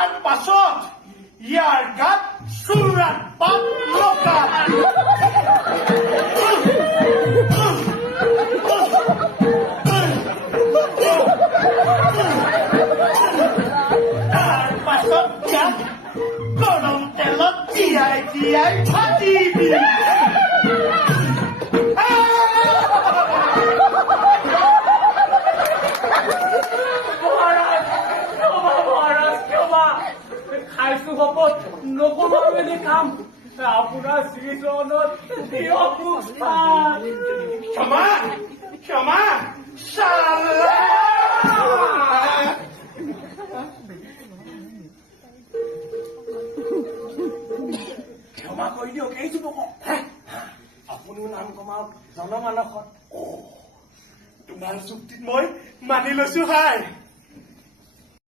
তাৰ পাছত ইয়াৰ গাত চুৰাত পাত লগা তাৰ পাছত ইয়াক গৰম তেলত তিয়াই তিয়াই ভাজিবি খাইছো শপত নকৰো মেলি খাম আপোনাৰ শ্ৰীচৰণত দিয়ক মোক স্থান। ক্ষমা ক্ষমা চালা ক্ষমা কৰি দিয়ক এই যুৱকক আপুনিও নাম কমাওক জনমানসত তোমাৰ চুক্তিত মই মানি লৈছো হাই